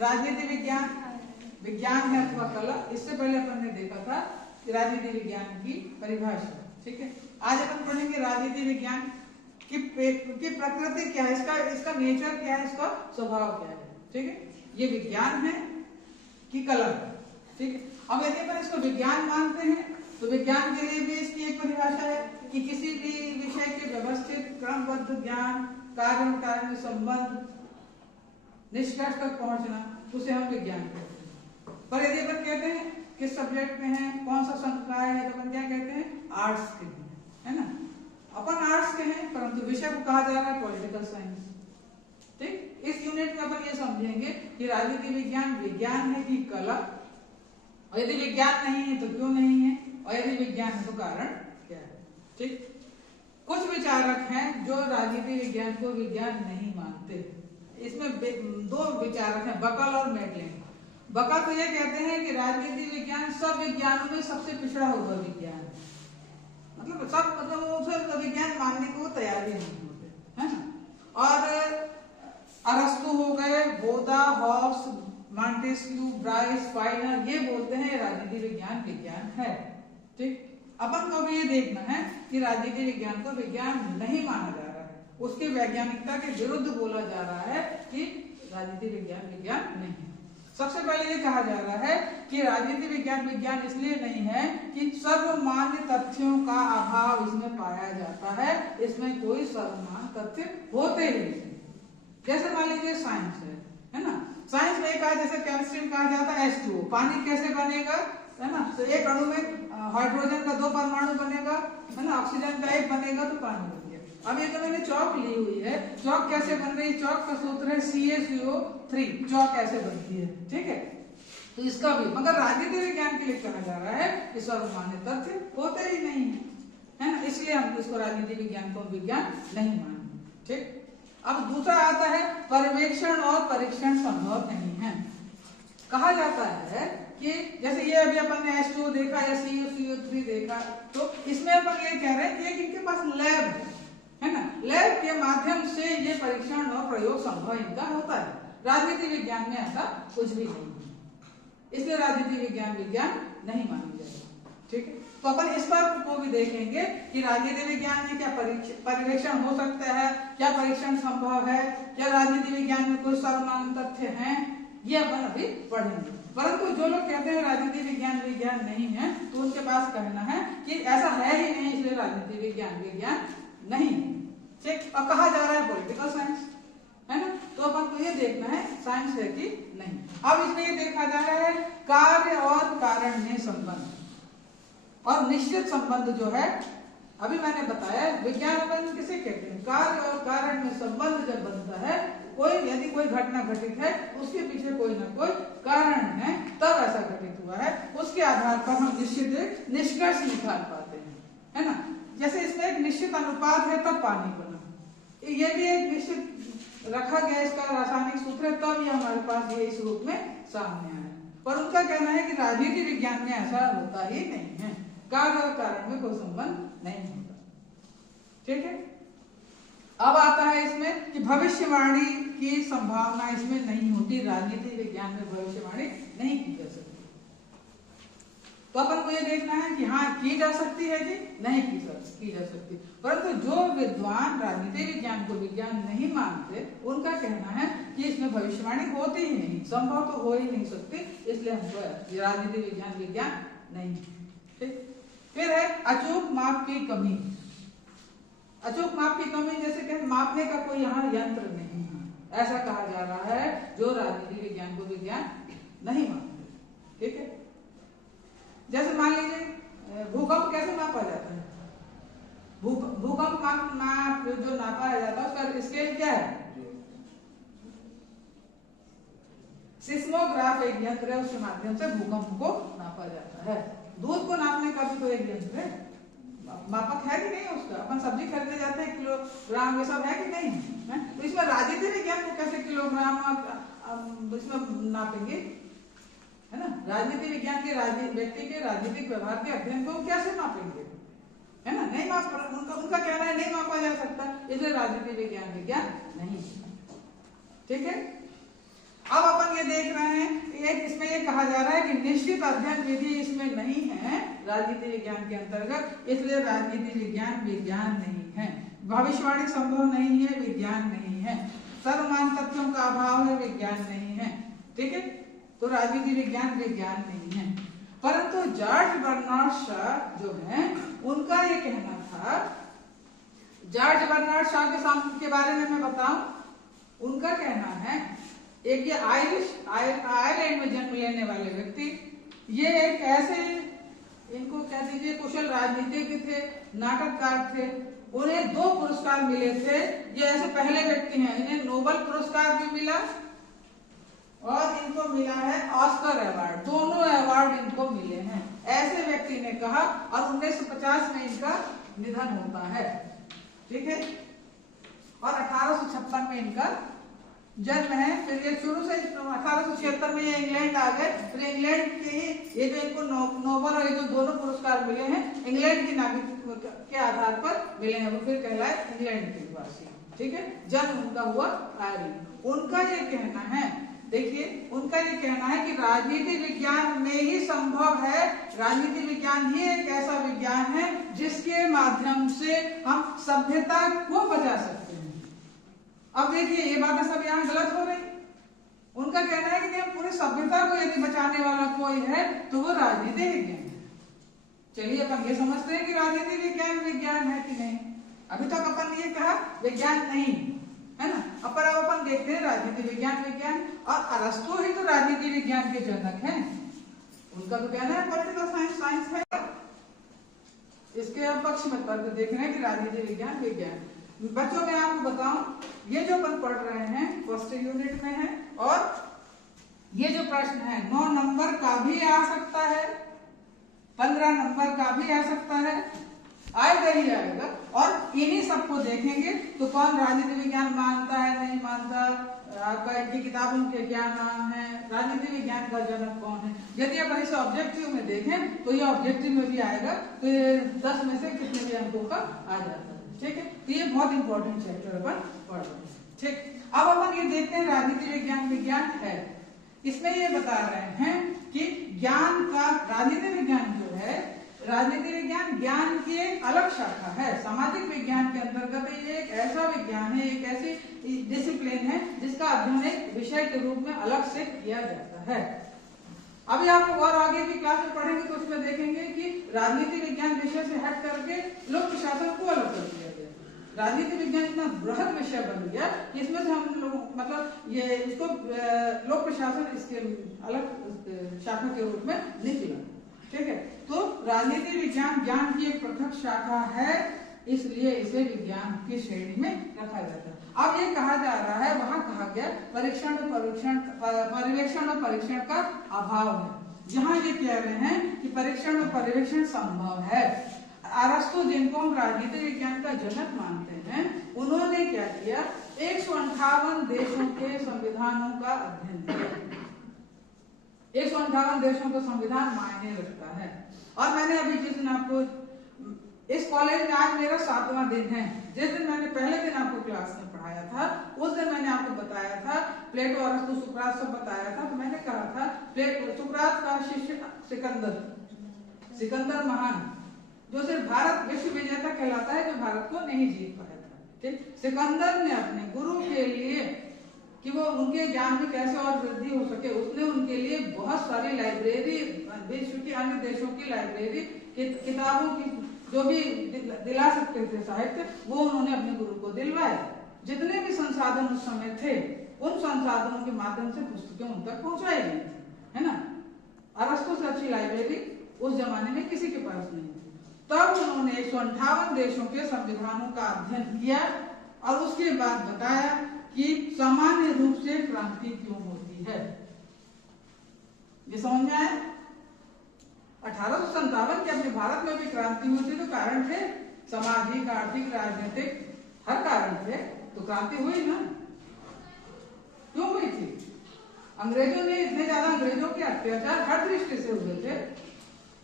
राजनीति विज्ञान विज्ञान है अथवा कला। इससे पहले अपन ने देखा था कि राजनीति विज्ञान की परिभाषा। ठीक है, आज अपन पढ़ेंगे राजनीति विज्ञान की प्रकृति क्या है, इसका नेचर क्या है, इसका स्वभाव क्या है। ठीक है, ये विज्ञान है कि कला है। ठीक है, अब यदि अपन इसको विज्ञान मानते हैं तो विज्ञान के लिए भी इसकी एक परिभाषा है कि किसी भी विषय के व्यवस्थित क्रमबद्ध ज्ञान, कार्य कार्य संबंध, निष्कर्ष तक पहुंचना, उसे हम विज्ञान कहते हैं। पर यदि अपन कहते हैं किस सब्जेक्ट में है, कौन सा संकाय है, तो अपन क्या कहते हैं, आर्ट्स के हैं, है ना। अपन आर्ट्स के हैं परंतु विषय को कहा जा रहा है पॉलिटिकल साइंस। ठीक, इस यूनिट में अपन ये समझेंगे कि राजनीति विज्ञान विज्ञान है कि कला, और यदि विज्ञान नहीं है तो क्यों नहीं है, और यदि विज्ञान है तो कारण क्या है। ठीक, कुछ विचारक हैं जो राजनीति विज्ञान को विज्ञान नहीं मानते। इसमें दो विचारक हैं, बकल और मैडलिन। बकल तो ये कहते हैं कि राजनीति विज्ञान सब विज्ञानों में सबसे पिछड़ा हुआ विज्ञान है, मतलब उसे विज्ञान मानने को तैयार ही नहीं होते, है ना। और अरस्तु हो गए, बोधा, हॉब्स, मॉन्टेस्क्यू, ब्राइस, स्पाइनर, ये बोलते हैं राजनीति विज्ञान विज्ञान है। ठीक, अपन को भी ये देखना है कि राजनीति विज्ञान को विज्ञान नहीं माना जा रहा है, उसकी वैज्ञानिकता के विरुद्ध बोला जा रहा है कि राजनीति विज्ञान विज्ञान नहीं है। सबसे पहले ये कहा जा रहा है कि राजनीति विज्ञान विज्ञान इसलिए नहीं है कि सर्वमान्य तथ्यों का अभाव इसमें पाया जाता है, इसमें कोई सर्वमान्य तथ्य होते ही नहीं। जैसे मान लीजिए साइंस है ना, साइंस में कहा जैसे केमिस्ट्री में कहा जाता है H2O, पानी कैसे बनेगा, है ना। तो एक अणु में हाइड्रोजन का 2 परमाणु बनेगा, है ना, ऑक्सीजन का 1 बनेगा तो पानी बन गया। अब ये जो मैंने चौक ली हुई है, चौक कैसे बन रही है, चौक का सूत्र है CaCO3, चौक ऐसे बनती है। ठीक है, तो इसका भी, मगर राजनीति विज्ञान के लिए कहा जा रहा है कि सर्वमान्य तथ्य होते ही नहीं है ना, इसलिए हम इसको राजनीति विज्ञान को विज्ञान नहीं मानेंगे। ठीक, अब दूसरा आता है पर्यवेक्षण और परीक्षण संभव नहीं है। कहा जाता है कि जैसे ये अभी अपन ने H2O देखा या CaCO3 देखा, तो इसमें अपन ये कह रहे हैं कि इनके पास लैब है ना, लैब के माध्यम से ये परीक्षण और प्रयोग संभव इनका होता है। राजनीति विज्ञान में ऐसा कुछ भी नहीं है, इसलिए राजनीति विज्ञान विज्ञान नहीं मानी जाएगी। ठीक है, तो अपन इस पर को भी देखेंगे कि राजनीति विज्ञान में क्या पर्यवेक्षण हो सकता है, क्या परीक्षण संभव है, क्या राजनीति विज्ञान में कुछ सर्वमान्य तथ्य हैं, ये अपन अभी पढ़ेंगे। परंतु जो लोग कहते हैं राजनीति विज्ञान विज्ञान नहीं है, तो उनके पास कहना है कि ऐसा है ही नहीं, इसलिए राजनीति विज्ञान विज्ञान नहीं। ठीक, और कहा जा रहा है पॉलिटिकल साइंस, है ना, तो अपन को ये देखना है साइंस है कि नहीं। अब इसमें ये देखा जा रहा है कार्य और कारण में संबंध, और निश्चित संबंध जो है अभी मैंने बताया, विज्ञान अपन किसे कहते हैं, कार्य और कारण में संबंध जब बनता है, कोई यदि कोई घटना घटित है उसके पीछे कोई ना कोई कारण है, तब ऐसा घटित हुआ है, उसके आधार पर हम निश्चित एक निष्कर्ष निकाल पाते हैं, है ना। जैसे इसमें एक निश्चित अनुपात है तब पानी बना, ये भी एक निश्चित रखा गया इसका रासायनिक सूत्र है, तब ये हमारे पास ये इस रूप में सामने आया। पर उनका कहना है कि राजनीति विज्ञान में ऐसा होता ही नहीं है, कार्य और कारण में कोई संबंध नहीं होता। ठीक है, अब आता है इसमें कि भविष्यवाणी की संभावना इसमें नहीं होती, राजनीति विज्ञान में भविष्यवाणी नहीं की जा सकती। तो अपन को ये देखना है कि हाँ की जा सकती है कि नहीं की जा सकती। परंतु जो विद्वान राजनीति विज्ञान को विज्ञान नहीं मानते, उनका कहना है कि इसमें भविष्यवाणी होती ही नहीं, संभव तो हो ही नहीं सकती, इसलिए हमको राजनीति विज्ञान विज्ञान नहीं। ठीक, फिर है अचूक माप की कमी। अचूक माप की कमी जैसे कि मापने का कोई यहाँ यंत्र नहीं है, ऐसा कहा जा रहा है जो राजनीति विज्ञान को विज्ञान नहीं मानते। ठीक है, जैसे मान लीजिए भूकंप कैसे मापा जाता है, भूकंप माप जो नापा जाता है उसका स्केल क्या है, सिस्मोग्राफ एक यंत्र है, उसके माध्यम से भूकंप को नापा जाता है। दूध को नापने का भी तो एक यंत्र है, मापक है कि नहीं उसका, अपन सब्जी खरीदने जाते हैं किलोग्राम ये सब है कि नहीं है? तो इसमें राजनीति विज्ञान को कैसे किलोग्राम इसमें नापेंगे, है ना। राजनीति विज्ञान के व्यक्ति के राजनीतिक व्यवहार के अध्ययन को कैसे मापेंगे, है ना, नहीं माप, उनका कहना है नहीं मापा जा सकता, इसलिए राजनीति विज्ञान विज्ञान नहीं। ठीक है, अब अपन ये देख कहा जा रहा है कि निश्चित अध्ययन विधि इसमें नहीं है राजनीति विज्ञान के अंतर्गत, इसलिए राजनीति विज्ञान विज्ञान नहीं है। भविष्यवाणी संभव नहीं है, विज्ञान नहीं है। सर्वमान तथ्यों का अभाव है, विज्ञान नहीं है। ठीक है, तो राजनीति विज्ञान विज्ञान नहीं है। परंतु जॉर्ज बर्नार्ड शॉ जो है उनका ये कहना था, जॉर्ज बर्नार्ड शॉ के बारे में मैं बताऊं, उनका कहना है एक ये आयरलैंड में जन्म लेने वाले व्यक्ति, ये एक ऐसे, इनको कह दीजिए कुशल राजनीतिज्ञ थे, नाटककार थे। उन्हें 2 पुरस्कार मिले थे। ये ऐसे पहले व्यक्ति हैं, इन्हें नोबेल पुरस्कार भी मिला और इनको मिला है ऑस्कर अवार्ड। दोनों अवार्ड इनको मिले हैं, ऐसे व्यक्ति ने कहा। और 1950 में इनका निधन होता है। ठीक है, और 1856 में इनका जन्म है। फिर ये शुरू से 1876 में ये इंग्लैंड आ गए। फिर इंग्लैंड के ही ये जो इनको नोबेल और ये जो दोनों पुरस्कार मिले हैं इंग्लैंड की नागरिक के आधार पर मिले हैं, वो फिर कहलाए इंग्लैंड के निवासी। ठीक है, जन्म उनका हुआ आयरलैंड। उनका ये कहना है, देखिए उनका ये कहना है कि राजनीति विज्ञान में ही संभव है, राजनीति विज्ञान ही एक ऐसा विज्ञान है जिसके माध्यम से हम सभ्यता को बचा सकते हैं। अब देखिए ये बातें सब यहाँ गलत हो रही। उनका कहना है कि हम पूरी सभ्यता को यदि बचाने वाला कोई है तो वो राजनीति विज्ञान है। चलिए अपन ये समझते हैं कि राजनीति विज्ञान विज्ञान है कि नहीं। अभी तक अपन ये कहा विज्ञान नहीं है ना, अब अपन देखते हैं राजनीति विज्ञान विज्ञान। और अरस्तु ही तो राजनीति विज्ञान के जनक हैं। उनका तो कहना है पॉलिटिकल साइंस साइंस है। इसके पक्ष में तर्क देख रहे हैं कि राजनीति विज्ञान विज्ञान। बच्चों मैं आपको बताऊं, ये जो अपन पढ़ रहे हैं फर्स्ट यूनिट में है, और ये जो प्रश्न है 9 नंबर का भी आ सकता है, 15 नंबर का भी आ सकता है, आएगा ही आएगा। और इन्हीं सबको देखेंगे तो कौन राजनीति विज्ञान मानता है नहीं मानता, आपका इनकी किताबों के क्या नाम है, राजनीति विज्ञान का जनक कौन है। यदि अपन इसे ऑब्जेक्टिव में देखें तो ये ऑब्जेक्टिव में भी आएगा, तो ये 10 में से कितने भी अंकों का आ जाता है। ठीक है, तो ये बहुत इंपॉर्टेंट चैप्टर अपन पढ़ रहे हैं। ठीक, अब अपन ये देखते हैं राजनीति विज्ञान विज्ञान है। इसमें ये बता रहे हैं कि ज्ञान का, राजनीति विज्ञान जो है, राजनीति विज्ञान ज्ञान की एक अलग शाखा है। सामाजिक विज्ञान के अंतर्गत ये एक ऐसा विज्ञान है, एक ऐसी डिसिप्लिन है जिसका अध्ययन एक विषय के रूप में अलग से किया जाता है। अभी आप लोग और आगे की क्लास में पढ़ेंगे तो उसमें देखेंगे कि राजनीति विज्ञान विषय से हट करके लोक प्रशासन को अलग कर दिया गया। राजनीति विज्ञान इतना बृहद विषय बन गया कि इसमें से हम लोग मतलब ये इसको लोक प्रशासन इसके अलग शाखा के रूप में निकला। ठीक है, तो राजनीति विज्ञान ज्ञान की एक पृथक शाखा है, इसलिए इसे विज्ञान की श्रेणी में रखा जाता है। अब ये कहा जा रहा है, वहां कहा गया पर्यवेक्षण और परीक्षण का अभाव है। यहाँ ये कह रहे हैं कि परीक्षण और पर्यवेक्षण संभव है। अरस्तु जिनको हम राजनीति विज्ञान का जनक मानते हैं, उन्होंने क्या किया, 158 देशों के संविधानों का अध्ययन किया। 158 देशों का संविधान मायने रखता है। और मैंने अभी जिस दिन आपको इस कॉलेज में, आज मेरा 7वां दिन है, जिस दिन मैंने पहले दिन आपको क्लास में पढ़ाया था उस दिन मैंने आपको बताया था प्लेटो, अरस्तु, सुकरात सब बताया था। तो मैंने कहा था सुकरात का शिष्य सिकंदर महान, जो सिर्फ भारत विश्व विजेता कहलाता है, जो भारत को नहीं जीत पाया था। ठीक, सिकंदर ने अपने गुरु के लिए कि वो उनके ज्ञान में कैसे और वृद्धि हो सके, उसने उनके लिए बहुत सारी लाइब्रेरी, विश्व की अन्य देशों की लाइब्रेरी किताबों की जो भी दिला सकते थे साहित्य, वो उन्होंने अपने गुरु को दिलवाए। जितने भी संसाधन उस समय थे, उन संसाधनों के माध्यम से पुस्तकें उन तक पहुंचाई गई, है ना। अरस्तु से अच्छी लाइब्रेरी उस जमाने में किसी के पास नहीं थी। तब उन्होंने 158 देशों के संविधानों का अध्ययन किया और उसके बाद बताया कि सामान्य रूप से क्रांति क्यों होती है। ये समझ में आया। 1857 के अपने भारत में भी क्रांति हुई थी, तो कारण थे सामाजिक, आर्थिक, राजनीतिक, हर कारण थे, तो क्रांति हुई ना। क्यों हुई थी? अंग्रेजों ने इतने ज्यादा, अंग्रेजों के अत्याचार हर दृष्टि से हुए थे।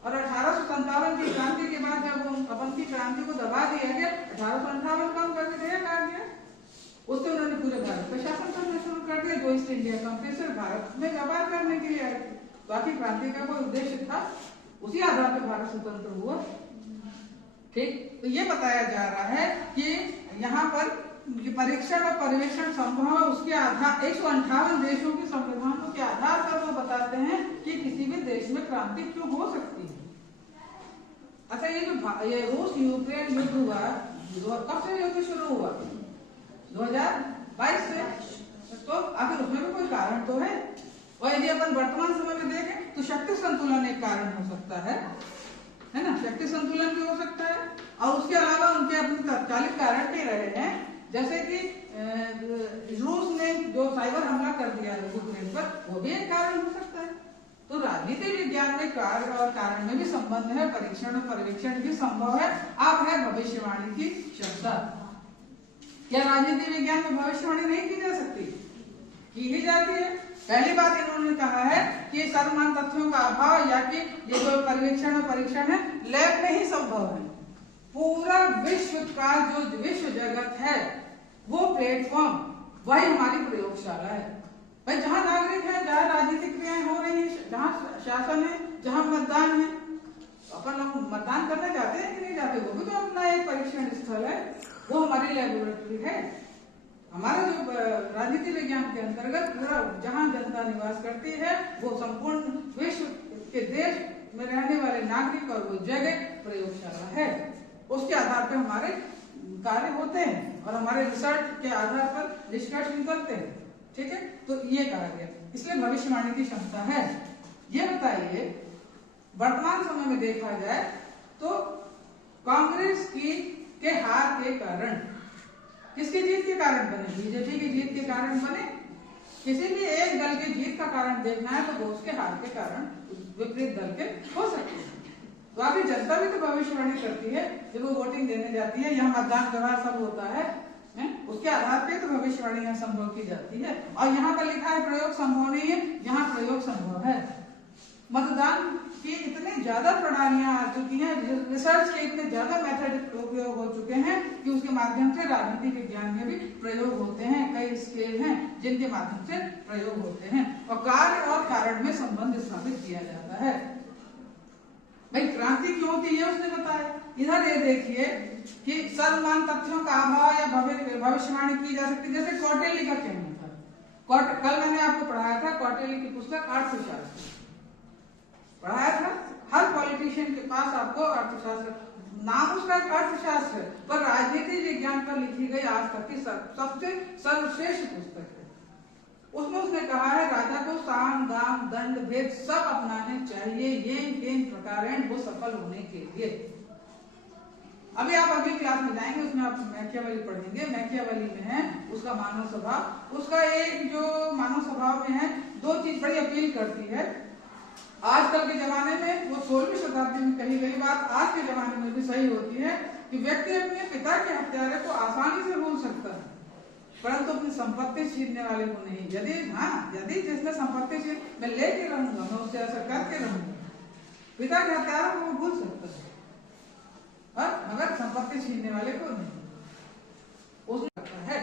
और 1857 की क्रांति के बाद जब अपन की क्रांति को दबा दिया गया, 1858 कम करके दिया कर दिया, उससे उन्होंने पूरे भारत पर शासन करना शुरू कर दिया। जो ईस्ट इंडिया कंपनी सिर्फ भारत में व्यापार करने के लिए आई थी, बाकी क्रांति का कोई उद्देश्य था, उसी आधार पर भारत स्वतंत्र हुआ। ठीक, तो ये बताया जा रहा है कि यहाँ पर परीक्षण और पर्यवेक्षण संभव है, उसके आधार 158 देशों के संविधानों के आधार पर वो बताते हैं कि किसी भी देश में क्रांति क्यों हो सकती है। अच्छा, ये रूस यूक्रेन युद्ध हुआ, कब से युद्ध शुरू हुआ? 2022 से। तो आखिर उसमें भी कोई कारण तो है। और यदि अपन वर्तमान समय में देखें तो शक्ति संतुलन एक कारण हो सकता है ना, शक्ति संतुलन भी हो सकता है। और उसके अलावा उनके अपने तात्कालिक कारण भी रहे हैं, जैसे कि रूस ने जो साइबर हमला कर दिया है यूक्रेन पर, वो भी एक कारण हो सकता है। तो राजनीति विज्ञान में कार्य और कारण में भी संबंध है, परीक्षण और पर्यवेक्षण भी संभव है। अब है भविष्यवाणी की क्षमता। क्या राजनीति विज्ञान में भविष्यवाणी नहीं की जा सकती? की ही जाती है। पहली बात इन्होंने कहा है कि सर्वमान्य तथ्यों का अभाव या कि ये जो पर्यवेक्षण और परीक्षण है लैब में ही संभव है। पूरा विश्व का जो विश्व जगत है वो प्लेटफॉर्म, वही हमारी प्रयोगशाला है। भाई जहाँ नागरिक है, जहाँ राजनीतिक क्रियाएं हो रही है, जहाँ शासन है, जहाँ मतदान है, अपन लोग मतदान करने जाते हैं कि नहीं जाते, वो भी तो अपना एक परीक्षण स्थल है, वो हमारी लेबोरेटरी है। हमारा जो राजनीति विज्ञान के अंतर्गत पूरा जहाँ जनता निवास करती है वो संपूर्ण विश्व के देश में रहने वाले नागरिक और वो जगह प्रयोगशाला है। उसके आधार पर हमारे कार्य होते हैं और हमारे रिसर्च के आधार पर निष्कर्ष निकलते हैं। ठीक है, तो ये कहा गया, इसलिए भविष्यवाणी की क्षमता है। ये बताइए, वर्तमान समय में देखा जाए तो कांग्रेस के हार के कारण, किसकी जीत के कारण बने? बीजेपी की जीत के कारण बने। किसी भी एक दल की जीत का कारण देखना है तो वो उसके हार के कारण विपरीत दल के हो सकते हैं। तो आखिर जनता भी तो भविष्यवाणी करती है, जब वो वोटिंग देने जाती है, यहाँ मतदान व्यवहार सब होता है, उसके आधार पे तो भविष्यवाणी यहाँ संभव की जाती है। और यहाँ पर लिखा है प्रयोग संभव नहीं है, यहाँ प्रयोग संभव है। मतदान की इतनी ज्यादा प्रणालियां आ चुकी हैं, रिसर्च के इतने ज्यादा मेथड उपयोग हो चुके हैं कि उसके माध्यम से राजनीति विज्ञान में भी प्रयोग होते हैं। कई स्केल हैं जिनके माध्यम से प्रयोग होते हैं और कार्य और कारण में संबंध स्थापित किया जाता है। भाई क्रांति क्यों होती है उसने बताया। इधर ये देखिए कि सर्वमान्य तथ्यों का अभाव या भविष्यवाणी की जा सकती, जैसे कौटिल्य का कहना था। कल मैंने आपको पढ़ाया था कौटिल्य की पुस्तक अर्थशास्त्र पढ़ाया था। हर पॉलिटिशियन के पास आपको अर्थशास्त्र, नाम उसका एक अर्थशास्त्र है, पर राजनीति विज्ञान पर लिखी गई आज तक की सबसे सर्वश्रेष्ठ पुस्तक है। उसमें उसने कहा है राजा को साम दाम दंड भेद सब अपनाने चाहिए, ये प्रकार वो सफल होने के लिए। अभी आप अगली क्लास में जाएंगे, उसमें आप मैकियावेली पढ़ेंगे। मैकियावेली में है उसका मानव स्वभाव, उसका एक जो मानव स्वभाव में है दो चीज बड़ी अपील करती है। आजकल के जमाने में वो 16वीं शताब्दी में कही गई बात आज के जमाने में भी सही होती है कि व्यक्ति अपने पिता के हत्यारे को आसानी से भूल सकता है, परंतु अपनी संपत्ति छीनने वाले को नहीं। यदि जिसने संपत्ति छीन, मैं लेके रहूंगा, मैं उससे ऐसा करके रहूंगा, पिता के हत्यारे को वो भूल सकता है, मगर संपत्ति छीनने वाले को नहीं। उसने करता है,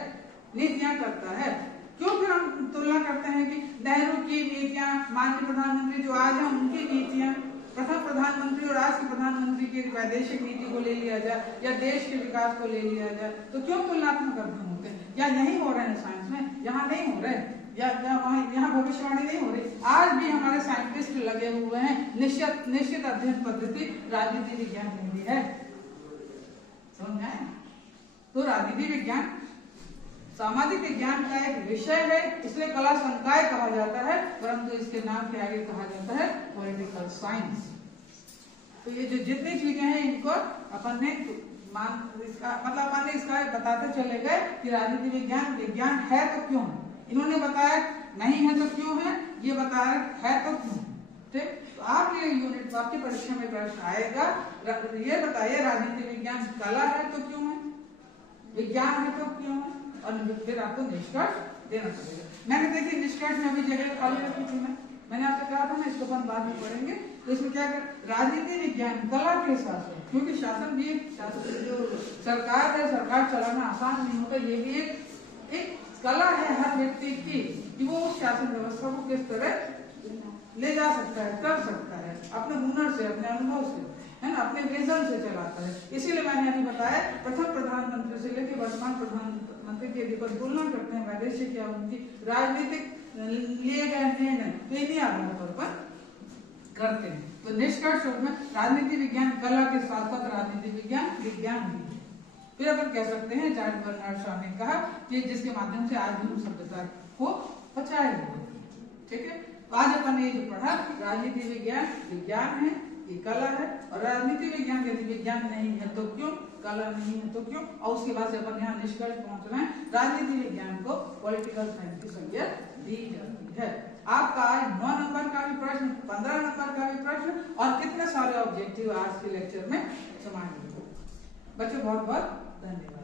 नीतियां करता है। क्यों फिर हम तुलना करते हैं कि नेहरू की नीतियां, माननीय प्रधानमंत्री जो आज हैं उनकी नीतियां, प्रथम प्रधानमंत्री और आज के प्रधानमंत्री की वैदेशिक नीति को ले लिया जाए या देश के विकास को ले लिया जाए, तो क्यों तुलनात्मक अध्ययन होते हैं? या यही हो रहे हैं साइंस में, यहाँ नहीं हो रहे, या यहाँ भविष्यवाणी नहीं हो रही। आज भी हमारे साइंटिस्ट लगे हुए हैं, निश्चित अध्ययन पद्धति राजनीति विज्ञान में भी है। समझ आए? तो राजनीति विज्ञान सामाजिक विज्ञान का एक विषय है, इसलिए कला संकाय कहा जाता है, परंतु इसके नाम के आगे कहा जाता है पॉलिटिकल साइंस। तो ये जो जितनी चीजें हैं इनको अपन ने अपन ने इसका बताते चले गए कि राजनीति विज्ञान है तो क्यों, इन्होंने बताया नहीं है तो क्यों है, ये बताया है तो क्यों। ठीक, तो आप ये यूनिट आपकी परीक्षा में प्रश्न आएगा, ये बताइए राजनीति विज्ञान कला है तो क्यों है, विज्ञान है तो क्यों है, और फिर आपको निष्कर्ष देना पड़ेगा। मैंने देखिए निष्कर्ष में अभी जगह खाली रखी थी, मैंने आपसे कहा था ना इसको अपन बाद में पढ़ेंगे। तो इसमें क्या कर, राजनीति विज्ञान कला के शासन, क्योंकि शासन भी जो सरकार है, सरकार चलाना आसान नहीं होता, ये भी एक कला है हर व्यक्ति की। कि वो उस शासन व्यवस्था को किस तरह ले जा सकता है, कर सकता है, अपने हुनर से, अपने अनुभव से, है ना, अपने विजन से चलाता है। इसीलिए मैंने अभी बताया प्रथम प्रधानमंत्री से लेकर वर्तमान प्रधानमंत्री की यदि पर तुलना करते हैं वैदेशिक या उनकी राजनीतिक लिए गए निर्णय तो इन्हीं आधार पर करते हैं। तो निष्कर्ष में राजनीति विज्ञान कला के साथ साथ राजनीति विज्ञान विज्ञान भी है। फिर अपन कह सकते हैं चार्ल्स बर्नार्ड शॉ ने कहा कि जिसके माध्यम से आज हम सभ्यता को बचाए हुए, ठीक है। तो आज अपन ने जो पढ़ा राजनीति विज्ञान विज्ञान है, ये कला है, और राजनीति विज्ञान यदि विज्ञान नहीं है तो क्यों, कला नहीं है तो क्यों, और उसके बाद से अपन यहाँ निष्कर्ष पहुंच रहे हैं राजनीति विज्ञान को पॉलिटिकल साइंस की संज्ञा दी जाती है। आपका आज 9 नंबर का भी प्रश्न, 15 नंबर का भी प्रश्न और कितने सारे ऑब्जेक्टिव आज के लेक्चर में समाये हुए। बच्चों बहुत बहुत धन्यवाद।